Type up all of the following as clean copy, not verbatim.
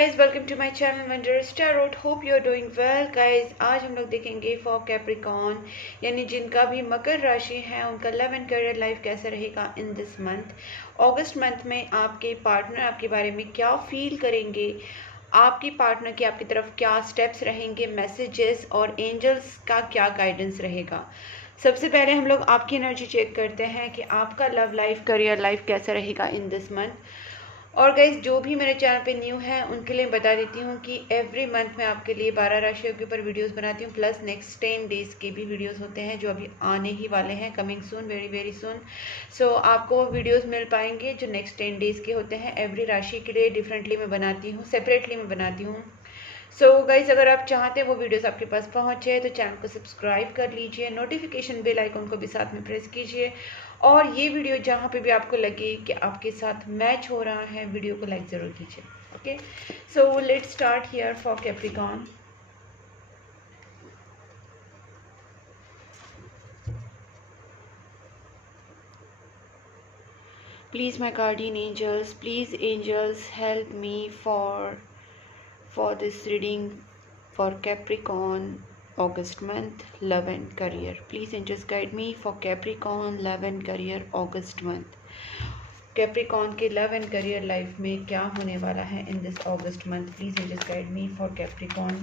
Guys, welcome to my channel wondrous tarot. Hope you are doing well guys. आज हम लोग देखेंगे for Capricorn, यानी जिनका भी मकर राशि है उनका लव एंड करियर लाइफ कैसा रहेगा in this month. August month में आपके पार्टनर आपके बारे में क्या फील करेंगे, आपकी पार्टनर की आपकी तरफ क्या स्टेप्स रहेंगे, मैसेजेस और एंजल्स का क्या गाइडेंस रहेगा। सबसे पहले हम लोग आपकी एनर्जी चेक करते हैं कि आपका लव लाइफ करियर लाइफ कैसा रहेगा इन दिस मंथ। और गाइज, जो भी मेरे चैनल पे न्यू है उनके लिए बता देती हूँ कि एवरी मंथ मैं आपके लिए 12 राशियों के ऊपर वीडियोस बनाती हूँ, प्लस नेक्स्ट 10 डेज के भी वीडियोस होते हैं जो अभी आने ही वाले हैं, coming soon, very very soon. So आपको वीडियोस मिल पाएंगे जो नेक्स्ट 10 डेज के होते हैं। एवरी राशि के लिए डिफरेंटली मैं बनाती हूँ, सेपरेटली मैं बनाती हूँ। सो गाइज, अगर आप चाहते हैं वो वीडियोस आपके पास पहुंचे तो चैनल को सब्सक्राइब कर लीजिए, नोटिफिकेशन बेल आइकन को भी साथ में प्रेस कीजिए, और ये वीडियो जहाँ पे भी आपको लगे कि आपके साथ मैच हो रहा है वीडियो को लाइक ज़रूर कीजिए। Okay, so let's start here for Capricorn. Please my guardian angels, please angels help me for this reading for Capricorn August month, love and career. Please angels guide me for Capricorn love and career August month. Capricorn के love and career life में क्या होने वाला है in this August month. Please angels guide me for Capricorn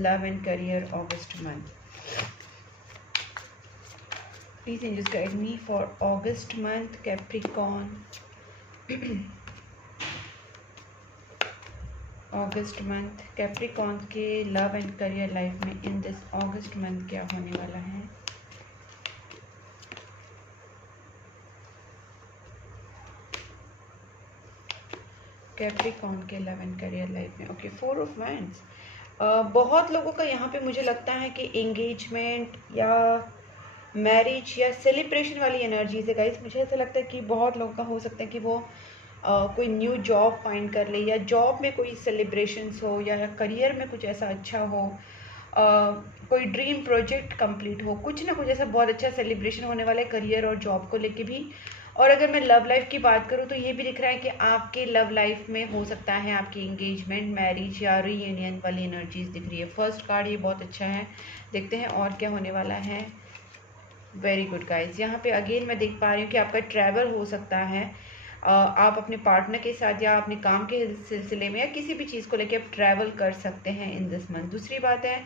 love and career August month. Please angels guide me for August month Capricorn. August month Capricorn के love and career life में इन this August month क्या होने वाला है। Capricorn के love and career life में okay, 4 of wands. बहुत लोगों का यहाँ पे मुझे लगता है कि एंगेजमेंट या मैरिज या सेलिब्रेशन वाली एनर्जीज है गाइस। मुझे ऐसा लगता है कि बहुत लोगों का हो सकता है कि वो कोई न्यू जॉब फाइंड कर ले, या जॉब में कोई सेलिब्रेशंस हो, या करियर में कुछ ऐसा अच्छा हो, कोई ड्रीम प्रोजेक्ट कंप्लीट हो, कुछ ना कुछ ऐसा बहुत अच्छा सेलिब्रेशन होने वाला है करियर और जॉब को लेके भी। और अगर मैं लव लाइफ की बात करूँ तो ये भी दिख रहा है कि आपके लव लाइफ में हो सकता है आपकी एंगेजमेंट, मैरिज या रीयूनियन वाली एनर्जीज दिख रही है। फर्स्ट कार्ड ये बहुत अच्छा है, देखते हैं और क्या होने वाला है। वेरी गुड गाइज, यहाँ पे अगेन मैं देख पा रही हूँ कि आपका ट्रैवल हो सकता है, आप अपने पार्टनर के साथ या अपने काम के सिलसिले में या किसी भी चीज़ को लेकर आप ट्रैवल कर सकते हैं इन दिस मंथ। दूसरी बात है,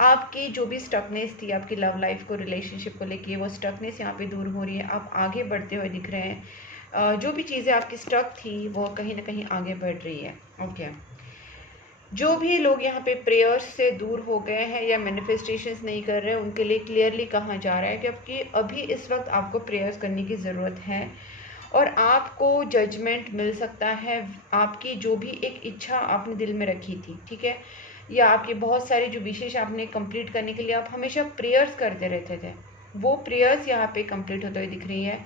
आपकी जो भी स्टकनेस थी आपकी लव लाइफ को, रिलेशनशिप को लेके, वो स्टकनेस यहाँ पे दूर हो रही है, आप आगे बढ़ते हुए दिख रहे हैं। जो भी चीज़ें आपकी स्टक थी वो कहीं ना कहीं आगे बढ़ रही है। ओके, जो भी लोग यहाँ पे प्रेयर्स से दूर हो गए हैं या मैनिफेस्टेशंस नहीं कर रहे हैं उनके लिए क्लियरली कहा जा रहा है कि आपकी अभी इस वक्त आपको प्रेयर्स करने की ज़रूरत है, और आपको जजमेंट मिल सकता है। आपकी जो भी एक इच्छा आपने दिल में रखी थी, ठीक है, या आपकी बहुत सारी जो विशेष आपने कंप्लीट करने के लिए आप हमेशा प्रेयर्स करते रहते थे, वो प्रेयर्स यहाँ पे कंप्लीट होते हुए दिख रही है।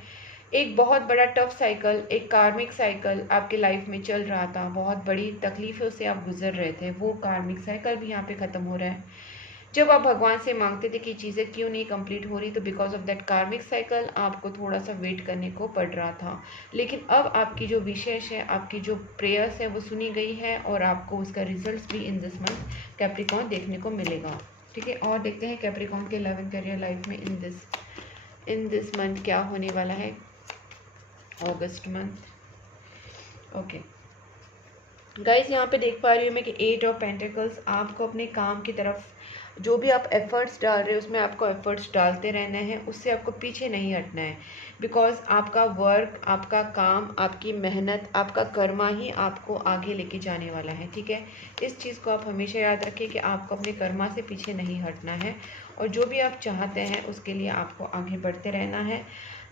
एक बहुत बड़ा टफ साइकिल, एक कार्मिक साइकिल आपके लाइफ में चल रहा था, बहुत बड़ी तकलीफों से आप गुजर रहे थे, वो कार्मिक साइकिल भी यहाँ पे ख़त्म हो रहा है। जब आप भगवान से मांगते थे कि चीज़ें क्यों नहीं कंप्लीट हो रही, तो बिकॉज ऑफ दैट कार्मिक साइकिल आपको थोड़ा सा वेट करने को पड़ रहा था। लेकिन अब आपकी जो विशेष है, आपकी जो प्रेयर्स है वो सुनी गई है, और आपको उसका रिजल्ट भी इन दिस मंथ कैप्रिकॉर्न देखने को मिलेगा। ठीक है, और देखते हैं कैप्रिकॉर्न के लव एंड करियर लाइफ में इन दिस मंथ क्या होने वाला है, अगस्त मंथ। ओके गाइज, यहाँ पे देख पा रही हूँ मैं कि 8 ऑफ पेंटिकल्स, आपको अपने काम की तरफ जो भी आप एफर्ट्स डाल रहे हो उसमें आपको एफर्ट्स डालते रहना है, उससे आपको पीछे नहीं हटना है। बिकॉज आपका वर्क, आपका काम, आपकी मेहनत, आपका कर्मा ही आपको आगे लेके जाने वाला है। ठीक है, इस चीज़ को आप हमेशा याद रखें कि आपको अपने कर्मा से पीछे नहीं हटना है, और जो भी आप चाहते हैं उसके लिए आपको आगे बढ़ते रहना है।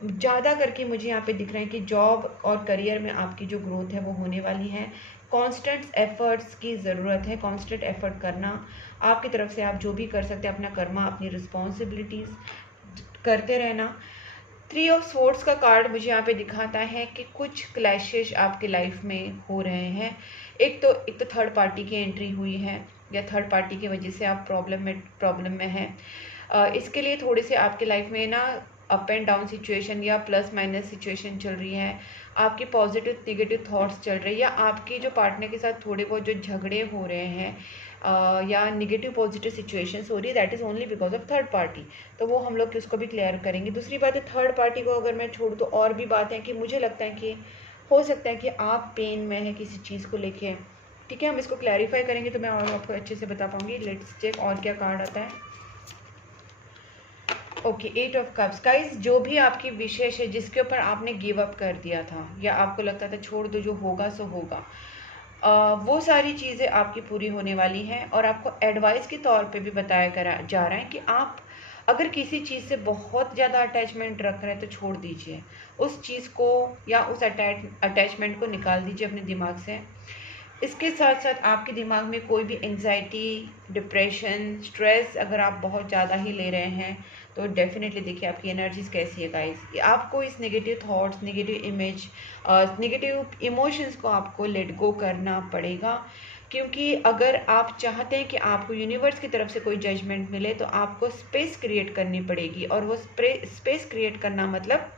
ज़्यादा करके मुझे यहाँ पे दिख रहा है कि जॉब और करियर में आपकी जो ग्रोथ है वो होने वाली है। कांस्टेंट एफर्ट्स की ज़रूरत है, कांस्टेंट एफर्ट करना आपकी तरफ से, आप जो भी कर सकते हैं अपना कर्मा, अपनी रिस्पॉन्सिबिलिटीज़ करते रहना। 3 ऑफ स्वॉर्ड्स का कार्ड मुझे यहाँ पे दिखाता है कि कुछ क्लैशेस आपके लाइफ में हो रहे हैं। एक तो थर्ड पार्टी की एंट्री हुई है, या थर्ड पार्टी की वजह से आप प्रॉब्लम में हैं। इसके लिए थोड़े से आपके लाइफ में ना अप एंड डाउन सिचुएशन या प्लस माइनस सिचुएशन चल रही है, आपकी पॉजिटिव नेगेटिव थॉट्स चल रहे हैं, या आपके जो पार्टनर के साथ थोड़े बहुत जो झगड़े हो रहे हैं या नेगेटिव पॉजिटिव सिचुएशंस हो रही है, that is only because of third party. तो वो हम लोग उसको भी क्लियर करेंगे। दूसरी बात है, थर्ड पार्टी को अगर मैं छोड़ तो और भी बात है कि मुझे लगता है कि हो सकता है कि आप पेन में हैं किसी चीज़ को लेके, ठीक है। हम इसको क्लैरिफाई करेंगे तो मैं और आपको अच्छे से बता पाऊंगी। लेट्स चेक और क्या कार्ड आता है। Okay, 8 of cups. गाइस, जो भी आपकी विशेष है जिसके ऊपर आपने गिव अप कर दिया था या आपको लगता था छोड़ दो, जो होगा सो होगा, वो सारी चीज़ें आपकी पूरी होने वाली हैं। और आपको एडवाइस के तौर पे भी बताया जा रहा है कि आप अगर किसी चीज़ से बहुत ज़्यादा अटैचमेंट रख रहे हैं तो छोड़ दीजिए उस चीज़ को, या उस अटैचमेंट को निकाल दीजिए अपने दिमाग से। इसके साथ साथ आपके दिमाग में कोई भी एंजाइटी, डिप्रेशन, स्ट्रेस अगर आप बहुत ज़्यादा ही ले रहे हैं तो डेफिनेटली देखिए आपकी एनर्जीज कैसी है गाइस। आपको इस negative thoughts, negative image, negative emotions को आपको लेट गो करना पड़ेगा। क्योंकि अगर आप चाहते हैं कि आपको यूनिवर्स की तरफ से कोई जजमेंट मिले तो आपको स्पेस क्रिएट करनी पड़ेगी। और वो स्पेस क्रिएट करना मतलब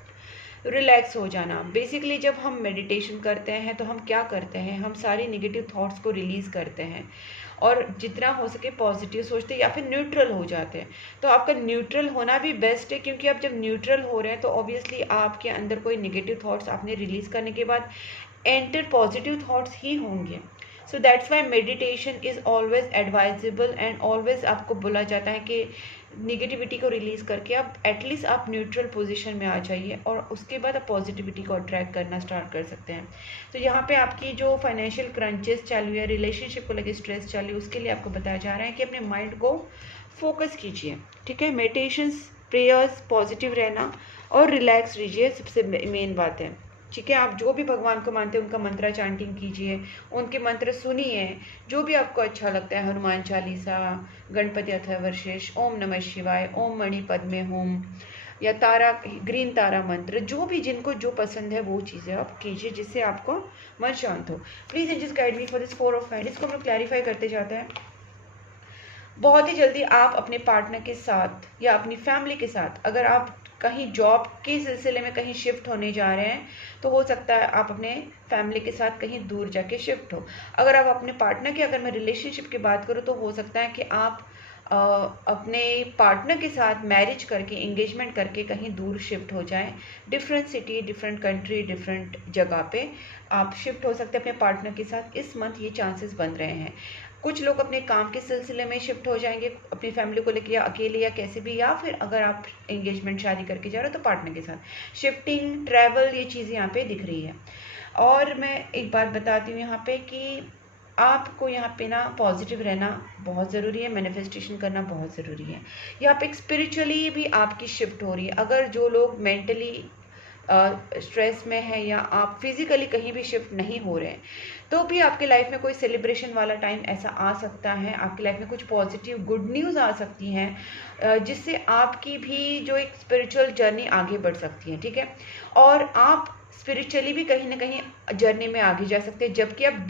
रिलैक्स हो जाना। बेसिकली जब हम मेडिटेशन करते हैं तो हम क्या करते हैं, हम सारी नेगेटिव थॉट्स को रिलीज़ करते हैं और जितना हो सके पॉजिटिव सोचते हैं या फिर न्यूट्रल हो जाते हैं। तो आपका न्यूट्रल होना भी बेस्ट है, क्योंकि आप जब न्यूट्रल हो रहे हैं तो ऑब्वियसली आपके अंदर कोई नेगेटिव थॉट्स आपने रिलीज़ करने के बाद एंटर पॉजिटिव थॉट्स ही होंगे। So that's why meditation is always advisable and always आपको बोला जाता है कि निगेटिविटी को रिलीज़ करके आप एटलीस्ट आप न्यूट्रल पोजीशन में आ जाइए और उसके बाद आप पॉजिटिविटी को अट्रैक्ट करना स्टार्ट कर सकते हैं। तो यहाँ पे आपकी जो फाइनेंशियल क्रंचेस चालू है, रिलेशनशिप को लेकर स्ट्रेस चालू है, उसके लिए आपको बताया जा रहा है कि अपने माइंड को फोकस कीजिए, ठीक है। मेडिटेशंस, प्रेयर्स, पॉजिटिव रहना और रिलैक्स रहिए, सबसे मेन बात है, ठीक है। आप जो भी भगवान को मानते हैं उनका मंत्रा चैंटिंग कीजिए, उनके मंत्र सुनिए, जो भी आपको अच्छा लगता है, हनुमान चालीसा, गणपति अथर्वशीष, ओम नमः शिवाय, ओम मणि पद्मे होम, या तारा, ग्रीन तारा मंत्र, जो भी जिनको जो पसंद है वो चीज़ें आप कीजिए जिससे आपको मन शांत हो। Please angels guide me for this 4 of wands. इसको हम क्लैरिफाई करते जाते हैं। बहुत ही जल्दी आप अपने पार्टनर के साथ या अपनी फैमिली के साथ, अगर आप कहीं जॉब के सिलसिले में कहीं शिफ्ट होने जा रहे हैं तो हो सकता है आप अपने फैमिली के साथ कहीं दूर जाके शिफ्ट हो। अगर आप अपने पार्टनर की, अगर मैं रिलेशनशिप की बात करूँ तो हो सकता है कि आप अपने पार्टनर के साथ मैरिज करके, एंगेजमेंट करके कहीं दूर शिफ्ट हो जाएं। Different city, different country, different जगह पे आप शिफ्ट हो सकते हैं अपने पार्टनर के साथ। इस मंथ ये चांसेस बन रहे हैं। कुछ लोग अपने काम के सिलसिले में शिफ्ट हो जाएंगे अपनी फैमिली को लेकर, या अकेले या कैसे भी, या फिर अगर आप एंगेजमेंट शादी करके जा रहे हो तो पार्टनर के साथ शिफ्टिंग, ट्रैवल, ये चीज़ें यहाँ पे दिख रही है। और मैं एक बात बताती हूँ यहाँ पे कि आपको यहाँ पे ना पॉजिटिव रहना बहुत ज़रूरी है, मैनिफेस्टेशन करना बहुत ज़रूरी है। यहाँ पे एक स्पिरिचुअली भी आपकी शिफ्ट हो रही है। अगर जो लोग मेंटली स्ट्रेस में है या आप फिजिकली कहीं भी शिफ्ट नहीं हो रहे हैं तो भी आपके लाइफ में कोई सेलिब्रेशन वाला टाइम ऐसा आ सकता है, आपकी लाइफ में कुछ पॉजिटिव गुड न्यूज़ आ सकती हैं जिससे आपकी भी जो एक स्पिरिचुअल जर्नी आगे बढ़ सकती है, ठीक है। और आप स्पिरिचुअली भी कहीं ना कहीं जर्नी में आगे जा सकते हैं, जबकि आप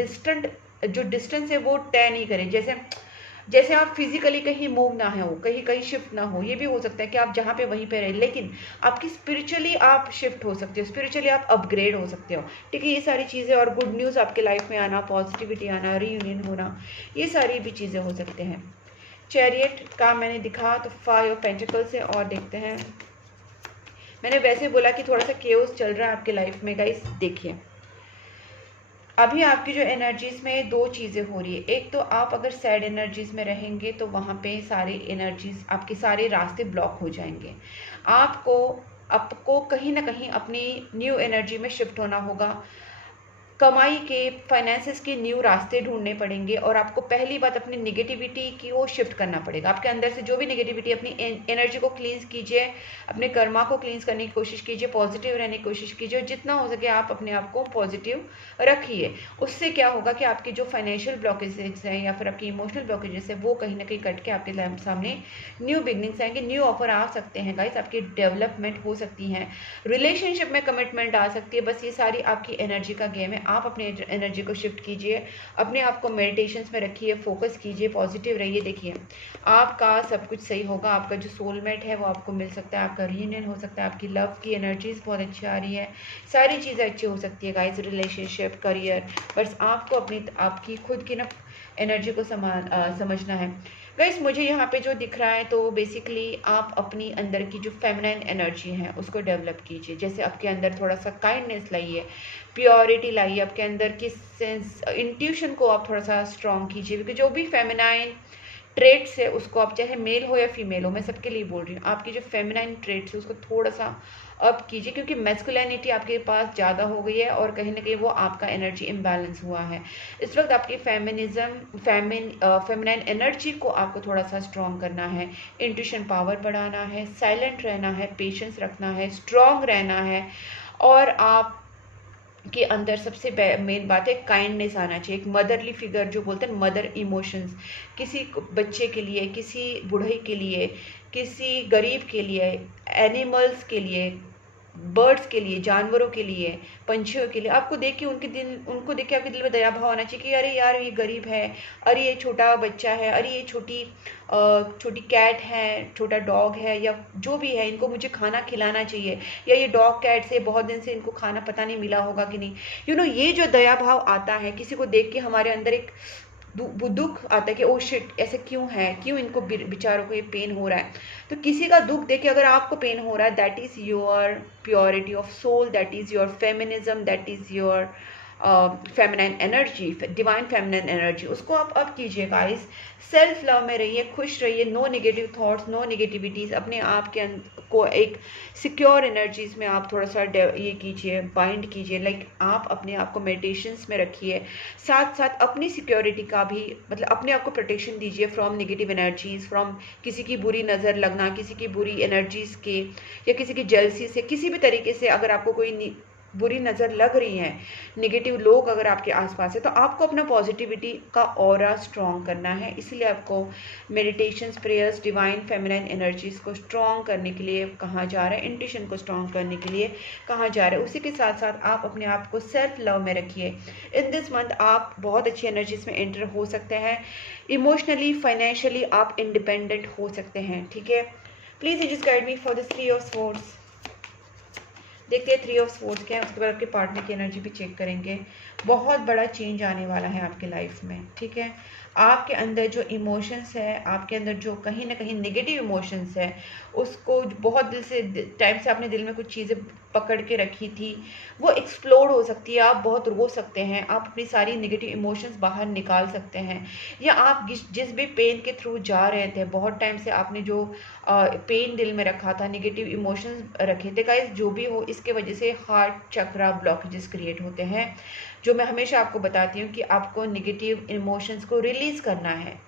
जो डिस्टेंस है वो तय नहीं करें। जैसे आप फिजिकली कहीं मूव ना हो, कहीं शिफ्ट ना हो, ये भी हो सकता है कि आप जहाँ पे वहीं पे रहे, लेकिन आपकी स्पिरिचुअली आप शिफ्ट हो सकते हो, स्पिरिचुअली आप अपग्रेड हो सकते हो, ठीक है। ये सारी चीज़ें और गुड न्यूज़ आपके लाइफ में आना, पॉजिटिविटी आना, रीयूनियन होना, ये सारी भी चीज़ें हो सकते हैं। चैरियट का मैंने दिखा तो 5 ऑफ पेंटिकल्स है। और देखते हैं, मैंने वैसे बोला कि थोड़ा सा केओस चल रहा है आपके लाइफ में गाइस। देखिए अभी आपकी जो एनर्जीज में 2 चीज़ें हो रही है। एक तो आप अगर सैड एनर्जीज में रहेंगे तो वहाँ पे सारे एनर्जीज, आपके सारे रास्ते ब्लॉक हो जाएंगे। आपको कहीं ना कहीं अपनी न्यू एनर्जी में शिफ्ट होना होगा। कमाई के, फाइनेंसेस के न्यू रास्ते ढूंढने पड़ेंगे और आपको पहली बात अपनी नेगेटिविटी की वो शिफ्ट करना पड़ेगा। आपके अंदर से जो भी नेगेटिविटी, अपनी एनर्जी को क्लींस कीजिए, अपने कर्मा को क्लींस करने की कोशिश कीजिए, पॉजिटिव रहने की कोशिश कीजिए, जितना हो सके आप अपने आप को पॉजिटिव रखिए। उससे क्या होगा कि आपकी जो फाइनेंशियल ब्लॉकेजेस हैं या फिर आपकी इमोशनल ब्लॉकेजेस है वो कहीं ना कहीं कट के आपके सामने न्यू बिगनिंग्स आएंगे, न्यू ऑफर आ सकते हैं गाइस, आपकी डेवलपमेंट हो सकती है, रिलेशनशिप में कमिटमेंट आ सकती है। बस ये सारी आपकी एनर्जी का गेम है। आप अपने एनर्जी को शिफ्ट कीजिए, अपने आप को मेडिटेशंस में रखिए, फोकस कीजिए, पॉजिटिव रहिए। देखिए आपका सब कुछ सही होगा, आपका जो सोलमेट है वो आपको मिल सकता है, आपका रीयूनियन हो सकता है, आपकी लव की एनर्जीज बहुत अच्छी आ रही है, सारी चीज़ें अच्छी हो सकती है गाइस, रिलेशनशिप, करियर। बस आपको अपनी आपकी खुद की ना एनर्जी को समझना है गाइस। मुझे यहाँ पे जो दिख रहा है तो बेसिकली आप अपनी अंदर की जो फेमिनाइन एनर्जी है उसको डेवलप कीजिए। जैसे आपके अंदर थोड़ा सा काइंडनेस लाइए, प्योरिटी लाइए, आपके अंदर की सेंस इंट्यूशन को आप थोड़ा सा स्ट्रॉन्ग कीजिए, क्योंकि जो भी फेमिनाइन ट्रेट्स है उसको आप चाहे मेल हो या फीमेल हो, मैं सबके लिए बोल रही हूँ, आपकी जो फेमिनाइन ट्रेट्स है उसको थोड़ा सा अप कीजिए, क्योंकि मैस्कुलिनिटी आपके पास ज़्यादा हो गई है और कहीं ना कहीं वो आपका एनर्जी इम्बैलेंस हुआ है। इस वक्त आपकी फेमिनाइन एनर्जी को आपको थोड़ा सा स्ट्रॉन्ग करना है, इंट्यूशन पावर बढ़ाना है, साइलेंट रहना है, पेशेंस रखना है, स्ट्रॉन्ग रहना है, और आप के अंदर सबसे मेन बात है काइंडनेस आना चाहिए। एक मदरली फिगर जो बोलते हैं मदर इमोशंस, किसी बच्चे के लिए, किसी बूढ़े के लिए, किसी गरीब के लिए, एनिमल्स के लिए, बर्ड्स के लिए, जानवरों के लिए, पंछियों के लिए, आपको देख के उनको देख के आपके दिल में दया भाव आना चाहिए कि अरे यार ये गरीब है, अरे ये छोटा बच्चा है, अरे ये छोटी कैट है, छोटा डॉग है, या जो भी है, इनको मुझे खाना खिलाना चाहिए, या ये डॉग कैट से बहुत दिन से इनको खाना पता नहीं मिला होगा कि नहीं। ये जो दया भाव आता है किसी को देख के, हमारे अंदर एक दुख आता है कि ओ शिट ऐसे क्यों है, क्यों इनको बेचारों को ये पेन हो रहा है। तो किसी का दुख देख के अगर आपको पेन हो रहा है, that is your purity of soul, that is your feminism, that is your feminine energy, divine feminine energy. उसको आप अप कीजिए गाइस, सेल्फ लव में रहिए, खुश रहिए, no negative thoughts, no negativities, अपने आप के को एक सिक्योर एनर्जीज में आप थोड़ा सा ये कीजिए, बाइंड कीजिए। लाइक आप अपने आप को मेडिटेशंस में रखिए, साथ साथ अपनी सिक्योरिटी का भी मतलब अपने आप को प्रोटेक्शन दीजिए फ्रॉम नेगेटिव एनर्जीज, फ्रॉम किसी की बुरी नज़र लगना, किसी की बुरी एनर्जीज के, या किसी की जेलसी से, किसी भी तरीके से अगर आपको कोई बुरी नज़र लग रही है, नेगेटिव लोग अगर आपके आसपास है, तो आपको अपना पॉजिटिविटी का ऑरा स्ट्रॉन्ग करना है। इसलिए आपको meditations, prayers, divine feminine energies को स्ट्रॉन्ग करने के लिए कहा जा रहा है, इंट्यूशन को स्ट्रॉन्ग करने के लिए कहा जा रहा है। उसी के साथ साथ आप अपने आप को सेल्फ लव में रखिए। इन दिस मंथ आप बहुत अच्छी एनर्जीज में एंटर हो सकते हैं, इमोशनली, फाइनेंशियली आप इंडिपेंडेंट हो सकते हैं। ठीक है, please just guide me for this 3 of swords. देखते हैं 3 ऑफ स्वॉर्ड्स क्या है, उसके बाद आपके पार्टनर की एनर्जी भी चेक करेंगे। बहुत बड़ा चेंज आने वाला है आपके लाइफ में। ठीक है, आपके अंदर जो इमोशंस है, आपके अंदर जो कहीं ना कहीं नेगेटिव इमोशंस है, उसको बहुत टाइम से आपने दिल में कुछ चीज़ें पकड़ के रखी थी, वो एक्सप्लोड हो सकती है। आप बहुत रो सकते हैं, आप अपनी सारी नेगेटिव इमोशंस बाहर निकाल सकते हैं, या आप जिस भी पेन के थ्रू जा रहे थे, बहुत टाइम से आपने जो पेन दिल में रखा था, नेगेटिव इमोशंस रखे थे गाइस, जो भी हो, इसके वजह से हार्ट चक्रा ब्लॉकेजेस क्रिएट होते हैं, जो मैं हमेशा आपको बताती हूँ कि आपको नेगेटिव इमोशंस को रिलीज़ करना है,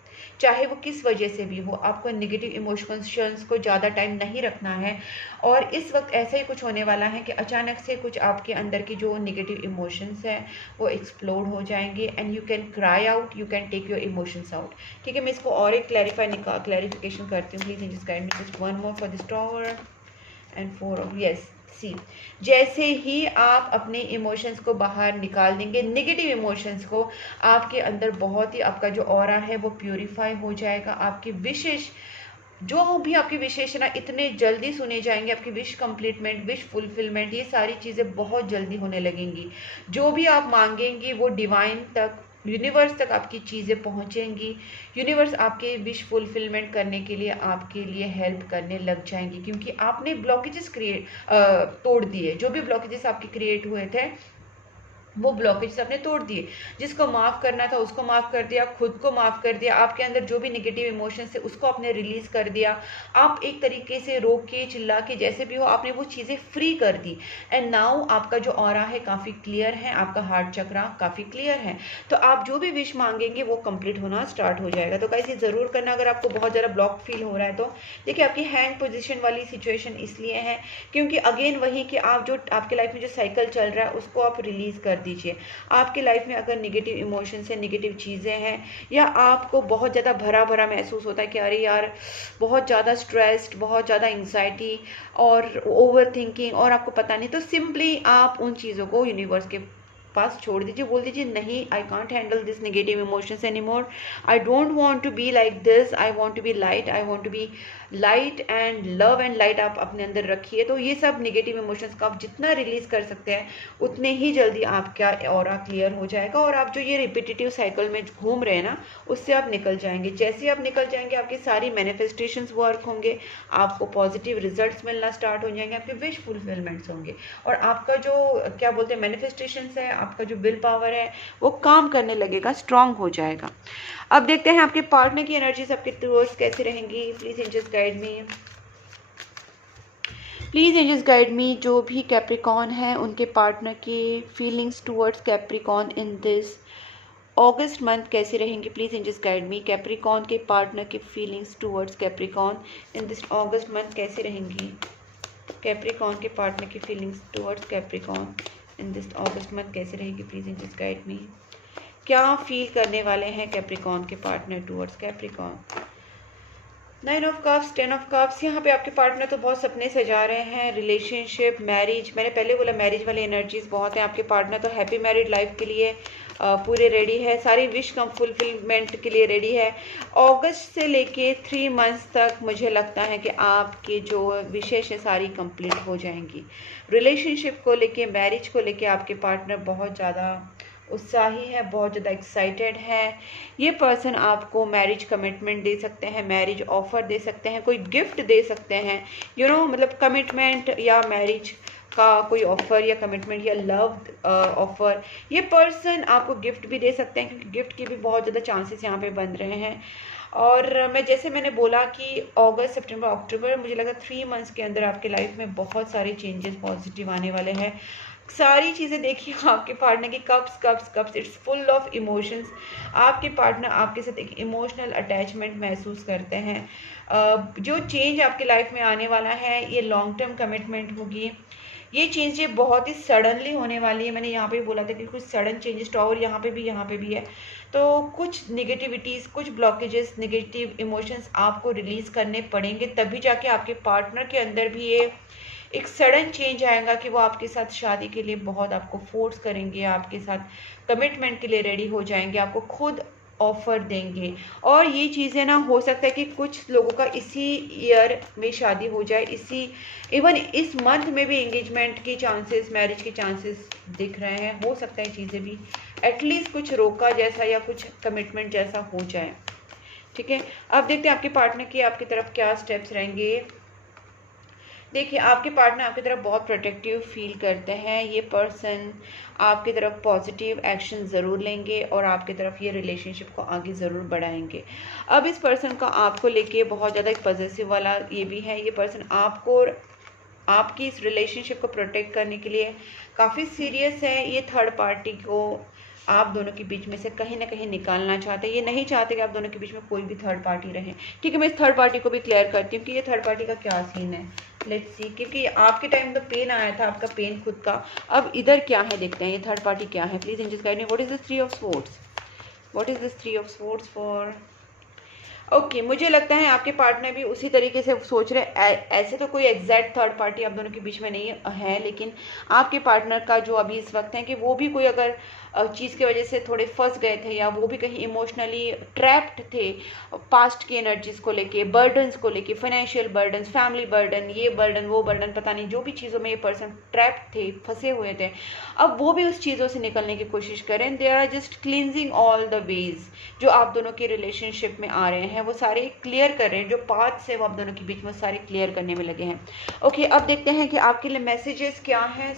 चाहे वो किस वजह से भी हो। आपको नेगेटिव इमोशंस को ज़्यादा टाइम नहीं रखना है, और इस वक्त ऐसा ही कुछ होने वाला है कि अचानक से कुछ आपके अंदर की जो नेगेटिव इमोशंस हैं वो एक्सप्लोड हो जाएंगे, and you can cry out, you can take your emotions out. ठीक है, मैं इसको और एक क्लैरिफिकेशन करती हूँ। Please just guide me just one more for this tower and 4 of yes. See, जैसे ही आप अपने इमोशंस को बाहर निकाल देंगे, नेगेटिव इमोशंस को, आपके अंदर बहुत ही आपका जो ऑरा है वो प्यूरिफाई हो जाएगा। आपकी विशेष जो भी आपकी विशेष है ना, इतने जल्दी सुने जाएंगे, आपकी विश कंप्लीटमेंट, विश फुलफिलमेंट, ये सारी चीज़ें बहुत जल्दी होने लगेंगी। जो भी आप मांगेंगी वो डिवाइन तक, यूनिवर्स तक आपकी चीज़ें पहुंचेंगी। यूनिवर्स आपके विश फुलफिलमेंट करने के लिए आपके लिए हेल्प करने लग जाएंगी, क्योंकि आपने ब्लॉकेजेस तोड़ दिए। जो भी ब्लॉकेजेस आपके क्रिएट हुए थे वो ब्लॉकेज आपने तोड़ दिए, जिसको माफ़ करना था उसको माफ़ कर दिया, खुद को माफ़ कर दिया, आपके अंदर जो भी नेगेटिव इमोशंस थे उसको आपने रिलीज़ कर दिया। आप एक तरीके से रोक के, चिल्ला के, जैसे भी हो, आपने वो चीज़ें फ्री कर दी, एंड नाउ आपका जो ऑरा है काफ़ी क्लियर है, आपका हार्ट चक्रा काफ़ी क्लियर है। तो आप जो भी विश मांगेंगे वो कंप्लीट होना स्टार्ट हो जाएगा। तो गाइस ये ज़रूर करना अगर आपको बहुत ज़्यादा ब्लॉक फील हो रहा है तो। देखिए आपकी हैंग पोजिशन वाली सिचुएशन इसलिए है क्योंकि अगेन वही कि आप जो आपके लाइफ में जो साइकिल चल रहा है उसको आप रिलीज़ कर दीजिए। आपकी लाइफ में अगर नेगेटिव इमोशंस है, नेगेटिव चीज़ें हैं, या आपको बहुत ज़्यादा भरा भरा महसूस होता है कि अरे यार बहुत ज़्यादा स्ट्रेस्ड, बहुत ज़्यादा एंग्जाइटी और ओवर थिंकिंग, और आपको पता नहीं, तो सिंपली आप उन चीज़ों को यूनिवर्स के पास छोड़ दीजिए, बोल दीजिए नहीं, I can't handle this negative emotions any more, I don't want to be like this, I want to be light, I want to be light and love and light आप अपने अंदर रखिए। तो ये सब नेगेटिव इमोशंस को आप जितना रिलीज कर सकते हैं उतने ही जल्दी आपका ऑरा क्लियर हो जाएगा, और आप जो ये रिपीटेटिव साइकिल में घूम रहे हैं ना, उससे आप निकल जाएंगे। जैसे ही आप निकल जाएंगे आपकी सारी मैनिफेस्टेशंस वर्क होंगे, आपको पॉजिटिव रिजल्ट्स मिलना स्टार्ट हो जाएंगे, आपके विश फुलफिलमेंट्स होंगे, और आपका जो क्या बोलते हैं मैनिफेस्टेशंस है, आपका जो विल पावर है वो काम करने लगेगा, स्ट्रांग हो जाएगा। अब देखते हैं आपके पार्टनर की एनर्जीज आपके टूवर्ड्स कैसे रहेंगी। Please angels guide me, please angels guide me. जो भी कैप्रिकॉन है उनके पार्टनर की feelings towards Capricorn in this August month कैसे रहेंगी। Please angels guide me. Capricorn के पार्टनर की feelings towards Capricorn in this August month कैसे रहेंगी। कैप्रिकॉन के पार्टनर की feelings towards Capricorn in this August month कैसे रहेंगी। Please angels guide me. क्या फील करने वाले हैं कैप्रिकॉन के partner towards Capricorn. 9 of cups, 10 of cups. यहाँ पे आपके पार्टनर तो बहुत सपने सजा रहे हैं, रिलेशनशिप, मैरिज, मैंने पहले बोला मैरिज वाली एनर्जीज बहुत है। आपके पार्टनर तो हैप्पी मैरिड लाइफ के लिए पूरे रेडी है, सारी विश कम फुलफिलमेंट के लिए रेडी है। अगस्त से लेके 3 मंथ्स तक मुझे लगता है कि आपके जो विशेष है सारी कंप्लीट हो जाएंगी। रिलेशनशिप को लेके, मैरिज को लेके आपके पार्टनर बहुत ज़्यादा उत्साही है, बहुत ज़्यादा एक्साइटेड है। ये पर्सन आपको मैरिज कमिटमेंट दे सकते हैं, मैरिज ऑफर दे सकते हैं, कोई गिफ्ट दे सकते हैं, यू नो मतलब कमिटमेंट या मैरिज का कोई ऑफर या कमिटमेंट या लव ऑफर। ये पर्सन आपको गिफ्ट भी दे सकते हैं, क्योंकि गिफ्ट के भी बहुत ज़्यादा चांसेस यहाँ पे बन रहे हैं। और मैंने बोला कि अगस्त, सितंबर, अक्टूबर, मुझे लगा 3 मंथ्स के अंदर आपके लाइफ में बहुत सारे चेंजेस पॉजिटिव आने वाले हैं। सारी चीज़ें देखिए आपके पार्टनर की cups cups cups, it's full of emotions. आपके पार्टनर आपके साथ एक इमोशनल अटैचमेंट महसूस करते हैं। जो चेंज आपके लाइफ में आने वाला है ये लॉन्ग टर्म कमिटमेंट होगी। ये चेंज ये बहुत ही सडनली होने वाली है। मैंने यहाँ पे बोला था कि कुछ सडन चेंजेस तो, और यहाँ पे भी है। तो कुछ निगेटिविटीज़, कुछ ब्लॉकेजेस, नेगेटिव इमोशंस आपको रिलीज़ करने पड़ेंगे, तभी जाके आपके पार्टनर के अंदर भी ये एक सडन चेंज आएगा कि वो आपके साथ शादी के लिए बहुत आपको फोर्स करेंगे, आपके साथ कमिटमेंट के लिए रेडी हो जाएंगे, आपको खुद ऑफर देंगे। और ये चीज़ें ना हो सकता है कि कुछ लोगों का इसी ईयर में शादी हो जाए, इवन इस मंथ में भी एंगेजमेंट के चांसेस, मैरिज के चांसेस दिख रहे हैं। हो सकता है चीज़ें भी एटलीस्ट कुछ रोका जैसा या कुछ कमिटमेंट जैसा हो जाए। ठीक है, अब देखते हैं आपके पार्टनर की आपकी तरफ क्या स्टेप्स रहेंगे। देखिए आपके पार्टनर आपकी तरफ बहुत प्रोटेक्टिव फील करते हैं। ये पर्सन आपकी तरफ पॉजिटिव एक्शन ज़रूर लेंगे और आपकी तरफ ये रिलेशनशिप को आगे ज़रूर बढ़ाएंगे। अब इस पर्सन का आपको लेके बहुत ज़्यादा एक पॉजिटिव वाला ये भी है। ये पर्सन आपको और आपकी इस रिलेशनशिप को प्रोटेक्ट करने के लिए काफ़ी सीरियस है। ये थर्ड पार्टी को आप दोनों के बीच में से कहीं ना कहीं निकालना चाहते हैं। ये नहीं चाहते कि आप दोनों के बीच में कोई भी थर्ड पार्टी रहे। ठीक है, मैं इस थर्ड पार्टी को भी क्लियर करती हूँ कि ये थर्ड पार्टी का क्या सीन है। लेट्स सी, क्योंकि आपके टाइम तो पेन आया था, आपका पेन खुद का। अब इधर क्या है देखते हैं, ये थर्ड पार्टी क्या है। Please angels guide me, what is this 3 of swords, what is this 3 of swords for. Okay, मुझे लगता है आपके पार्टनर भी उसी तरीके से सोच रहे हैं। ऐसे तो कोई एग्जैक्ट थर्ड पार्टी आप दोनों के बीच में नहीं है, लेकिन आपके पार्टनर का जो अभी इस वक्त है कि वो भी कोई अगर चीज़ की वजह से थोड़े फंस गए थे, या वो भी कहीं इमोशनली ट्रैप्ड थे पास्ट की एनर्जीज को लेके, बर्डन्स को लेके, फाइनेंशियल बर्डन्स, फैमिली बर्डन, ये बर्डन वो बर्डन, पता नहीं जो भी चीज़ों में ये पर्सन ट्रैप्ड थे, फंसे हुए थे, अब वो भी उस चीज़ों से निकलने की कोशिश करें। They are just cleansing all the ways जो आप दोनों के रिलेशनशिप में आ रहे हैं, वो सारे क्लियर कर रहे हैं। जो पाथ्स है वो आप दोनों के बीच में सारे क्लियर करने में लगे हैं। ओके, अब देखते हैं कि आपके लिए मैसेजेस क्या हैं,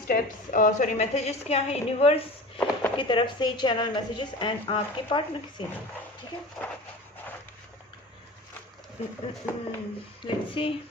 मैसेजेस क्या हैं यूनिवर्स की तरफ से, चैनल मैसेजेस एंड आपके पार्टनर से। ठीक है, let's see.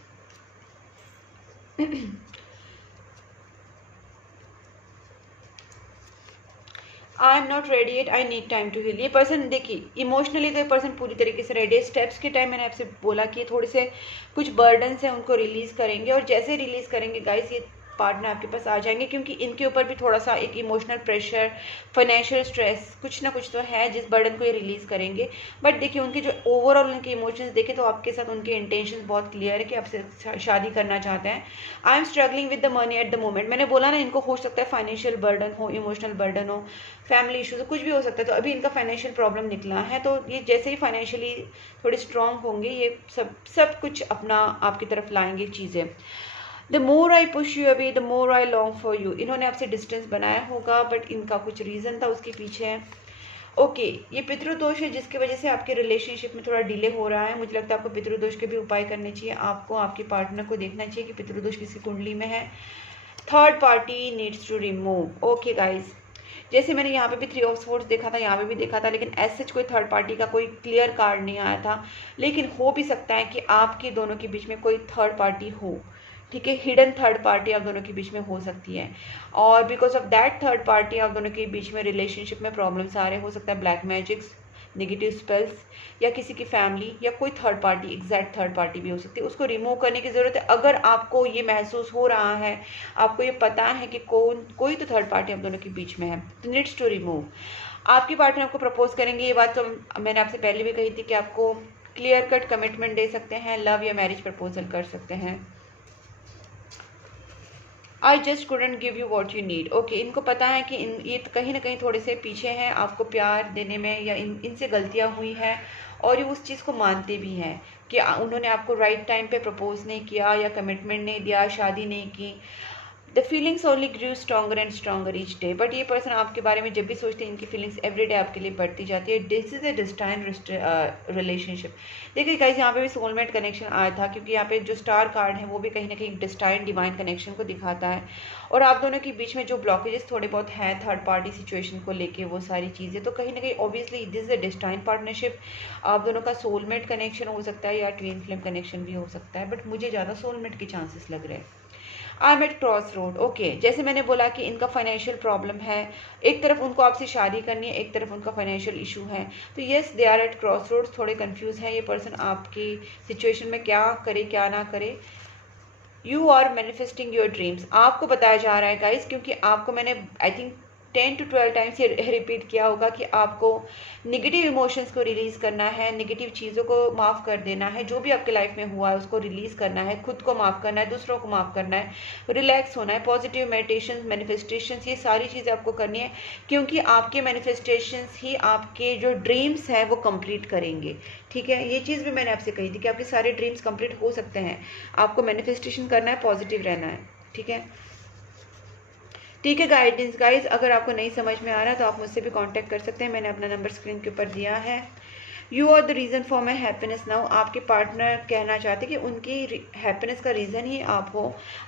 I am not ready it, I need time to heal. ये पर्सन देखिए इमोशनली तो ये पर्सन पूरी तरीके से रेडी है। स्टेप्स के टाइम मैंने आपसे बोला कि थोड़े से कुछ बर्डन्स हैं उनको रिलीज़ करेंगे, और जैसे रिलीज़ करेंगे गाइस ये पार्टनर आपके पास आ जाएंगे, क्योंकि इनके ऊपर भी थोड़ा सा एक इमोशनल प्रेशर, फाइनेंशियल स्ट्रेस, कुछ ना कुछ तो है जिस बर्डन को ये रिलीज़ करेंगे। बट देखिए उनके जो ओवरऑल उनके इमोशंस देखे तो आपके साथ उनके इंटेंशन बहुत क्लियर है कि आपसे शादी करना चाहते हैं। I am struggling with the money at the moment. मैंने बोला ना, इनको हो सकता है फाइनेंशियल बर्डन हो, इमोशनल बर्डन हो, फैमिली इशूज, कुछ भी हो सकता है। तो अभी इनका फाइनेंशियल प्रॉब्लम निकला है, तो ये जैसे ही फाइनेंशियली थोड़े स्ट्रांग होंगे ये सब कुछ अपना आपकी तरफ लाएंगे चीज़ें। The more I push you away the more I long for you. इन्होंने आपसे डिस्टेंस बनाया होगा, बट इनका कुछ रीज़न था उसके पीछे। ओके, ये पितृदोष है जिसकी वजह से आपके रिलेशनशिप में थोड़ा डिले हो रहा है। मुझे लगता है आपको पितृदोष के भी उपाय करने चाहिए। आपको आपके पार्टनर को देखना चाहिए कि पितृदोष किसकी कुंडली में है। Third party needs to remove. Okay guys, जैसे मैंने यहाँ पे भी 3 ऑफ स्वॉर्ड्स देखा था, यहाँ पे भी देखा था, लेकिन ऐसे कोई थर्ड पार्टी का कोई क्लियर कार्ड नहीं आया था। लेकिन हो भी सकता है कि आपके दोनों के बीच में कोई थर्ड पार्टी हो, ठीक है, हिडन थर्ड पार्टी आप दोनों के बीच में हो सकती है। और because of that third party आप दोनों के बीच में रिलेशनशिप में प्रॉब्लम्स आ रहे हो सकता है ब्लैक मैजिक्स, नेगेटिव स्पेल्स, या किसी की फैमिली या कोई third party, exact third party भी हो सकती है। उसको रिमूव करने की ज़रूरत है। अगर आपको ये महसूस हो रहा है, आपको ये पता है कि कोई तो थर्ड पार्टी आप दोनों के बीच में है, तो नीड्स टू रिमूव। आपकी पार्टनर आपको प्रपोज करेंगे, ये बात तो मैंने आपसे पहले भी कही थी कि आपको क्लियर कट कमिटमेंट दे सकते हैं, लव या मैरिज प्रपोजल कर सकते हैं। I just couldn't give you what you need. Okay, इनको पता है कि ये कहीं ना कहीं थोड़े से पीछे हैं आपको प्यार देने में, या इनसे गलतियां हुई हैं, और ये उस चीज़ को मानते भी हैं कि उन्होंने आपको राइट टाइम पे प्रपोज नहीं किया, या कमिटमेंट नहीं दिया, शादी नहीं की। The feelings only grew stronger and stronger each day. But ये पर्सन आपके बारे में जब भी सोचते हैं, इनकी फीलिंग्स एवरी डे आपके लिए बढ़ती जाती है। This is a destine relationship. देखिए गाइस, यहाँ पे भी सोलमेट कनेक्शन आया था, क्योंकि यहाँ पे जो स्टार कार्ड है वो भी कहीं ना कहीं डिस्टाइन डिवाइन कनेक्शन को दिखाता है। और आप दोनों के बीच में जो ब्लॉकेजेस थोड़े बहुत हैं थर्ड पार्टी सिचुएशन को लेके, वो सारी चीज़ें, तो कहीं ना कहीं obviously this is a destine partnership. आप दोनों का सोलमेट कनेक्शन हो सकता है या ट्विन फ्लेम कनेक्शन भी हो सकता है, बट मुझे ज़्यादा सोलमेट के चांसेस लग रहे हैं। I am at cross road. Okay, जैसे मैंने बोला कि इनका फाइनेंशियल प्रॉब्लम है, एक तरफ उनको आपसे शादी करनी है, एक तरफ उनका फाइनेंशियल इशू है। तो yes, they are at cross roads, थोड़े कंफ्यूज है ये पर्सन आपकी सिचुएशन में, क्या करे क्या ना करे। You are manifesting your dreams, आपको बताया जा रहा है गाइस, क्योंकि आपको मैंने आई थिंक 10 to 12 टाइम्स ये रिपीट किया होगा कि आपको नेगेटिव इमोशंस को रिलीज़ करना है, नेगेटिव चीज़ों को माफ़ कर देना है, जो भी आपके लाइफ में हुआ है उसको रिलीज़ करना है, खुद को माफ़ करना है, दूसरों को माफ़ करना है, रिलैक्स होना है, पॉजिटिव मेडिटेशन, मैनिफेस्टेशंस, ये सारी चीज़ें आपको करनी है, क्योंकि आपके मैनिफेस्टेशंस ही आपके जो ड्रीम्स हैं वो कंप्लीट करेंगे। ठीक है, ये चीज़ भी मैंने आपसे कही थी कि आपके सारे ड्रीम्स कंप्लीट हो सकते हैं। आपको मैनिफेस्टेशन करना है, पॉजिटिव रहना है। ठीक है, ठीक है गाइडेंस गाइज, अगर आपको नहीं समझ में आ रहा तो आप मुझसे भी कांटेक्ट कर सकते हैं। मैंने अपना नंबर स्क्रीन के ऊपर दिया है। You are the reason for my happiness now. आपके पार्टनर कहना चाहते कि उनकी हैप्पीनेस का रीज़न ही आप हो।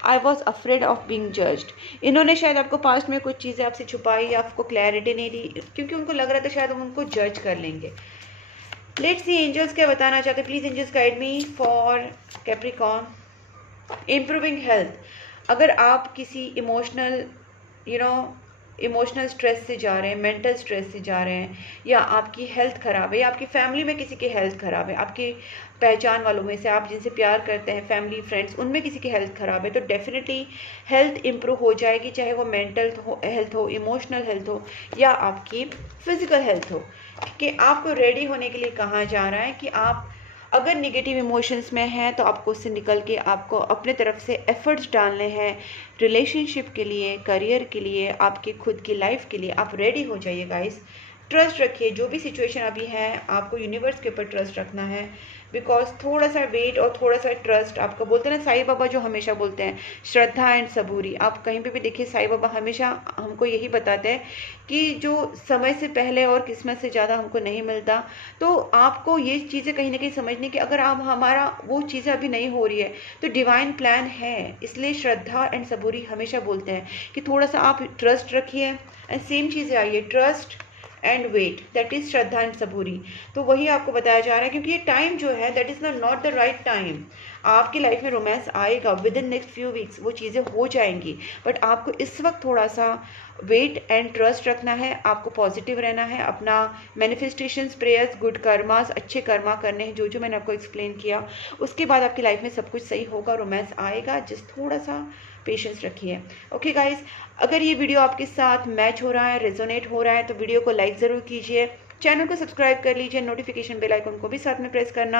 I was afraid of being judged. इन्होंने शायद आपको पास्ट में कुछ चीज़ें आपसे छुपाई या आपको क्लैरिटी नहीं दी, क्योंकि उनको लग रहा था शायद हम उनको जज कर लेंगे। लेट्स सी एंजल्स क्या बताना चाहते। Please angels guide me for Capricorn. Improving health. अगर आप किसी इमोशनल इमोशनल स्ट्रेस से जा रहे हैं, मेंटल स्ट्रेस से जा रहे हैं, या आपकी हेल्थ ख़राब है, या आपकी फैमिली में किसी की हेल्थ ख़राब है, आपकी पहचान वालों में से, आप जिनसे प्यार करते हैं, फैमिली फ्रेंड्स, उनमें किसी की हेल्थ ख़राब है, तो डेफिनेटली हेल्थ इम्प्रूव हो जाएगी, चाहे वो मेंटल हेल्थ हो, इमोशनल हेल्थ हो, या आपकी फिजिकल हेल्थ हो। ठीक है, आपको रेडी होने के लिए कहा जा रहा है कि आप अगर नेगेटिव इमोशंस में हैं तो आपको उससे निकल के आपको अपने तरफ से एफर्ट्स डालने हैं रिलेशनशिप के लिए, करियर के लिए, आपके खुद की लाइफ के लिए। आप रेडी हो जाइए गाइस, ट्रस्ट रखिए। जो भी सिचुएशन अभी है आपको यूनिवर्स के ऊपर ट्रस्ट रखना है, बिकॉज थोड़ा सा वेट और थोड़ा सा ट्रस्ट, आपका बोलते हैं ना साईं बाबा जो हमेशा बोलते हैं, श्रद्धा एंड सबूरी। आप कहीं पे भी देखिए साईं बाबा हमेशा हमको यही बताते हैं कि जो समय से पहले और किस्मत से ज़्यादा हमको नहीं मिलता, तो आपको ये चीज़ें कहीं ना कहीं समझनी कि अगर आप हमारा वो चीज़ें अभी नहीं हो रही है तो डिवाइन प्लान है। इसलिए श्रद्धा एंड सबूरी हमेशा बोलते हैं कि थोड़ा सा आप ट्रस्ट रखिए, एंड सेम चीज़ें आइए, trust and wait, that is श्रद्धा एंड सबूरी। तो वही आपको बताया जा रहा है, क्योंकि ये टाइम जो है that is not the right time. आपकी लाइफ में रोमांस आएगा with in next few weeks, वो चीज़ें हो जाएंगी, बट आपको इस वक्त थोड़ा सा वेट एंड ट्रस्ट रखना है, आपको पॉजिटिव रहना है, अपना मैनिफेस्टेशंस, प्रेयर्स, गुड कर्मास, अच्छे कर्मा करने हैं, जो जो मैंने आपको एक्सप्लेन किया, उसके बाद आपकी लाइफ में सब कुछ सही होगा, रोमांस आएगा, जस्ट थोड़ा सा पेशेंस रखिए। ओके गाइस, अगर ये वीडियो आपके साथ मैच हो रहा है, रेजोनेट हो रहा है, तो वीडियो को लाइक ज़रूर कीजिए, चैनल को सब्सक्राइब कर लीजिए, नोटिफिकेशन बेल आइकन को भी साथ में प्रेस करना।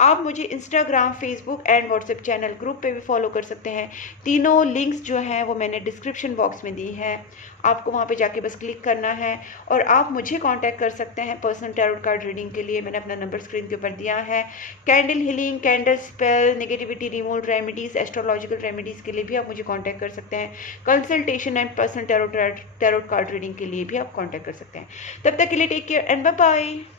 आप मुझे Instagram, Facebook and WhatsApp channel group पे भी फॉलो कर सकते हैं। तीनों लिंक्स जो हैं वो मैंने डिस्क्रिप्शन बॉक्स में दी है, आपको वहाँ पे जाके बस क्लिक करना है और आप मुझे कांटेक्ट कर सकते हैं पर्सनल टैरोट कार्ड रीडिंग के लिए। मैंने अपना नंबर स्क्रीन के ऊपर दिया है। Candle healing, candle spell, negativity removal remedies, astrological remedies के लिए भी आप मुझे कांटेक्ट कर सकते हैं। Consultation and personal tarot card reading के लिए भी आप कांटेक्ट कर सकते हैं। तब तक के लिए take care and bye bye.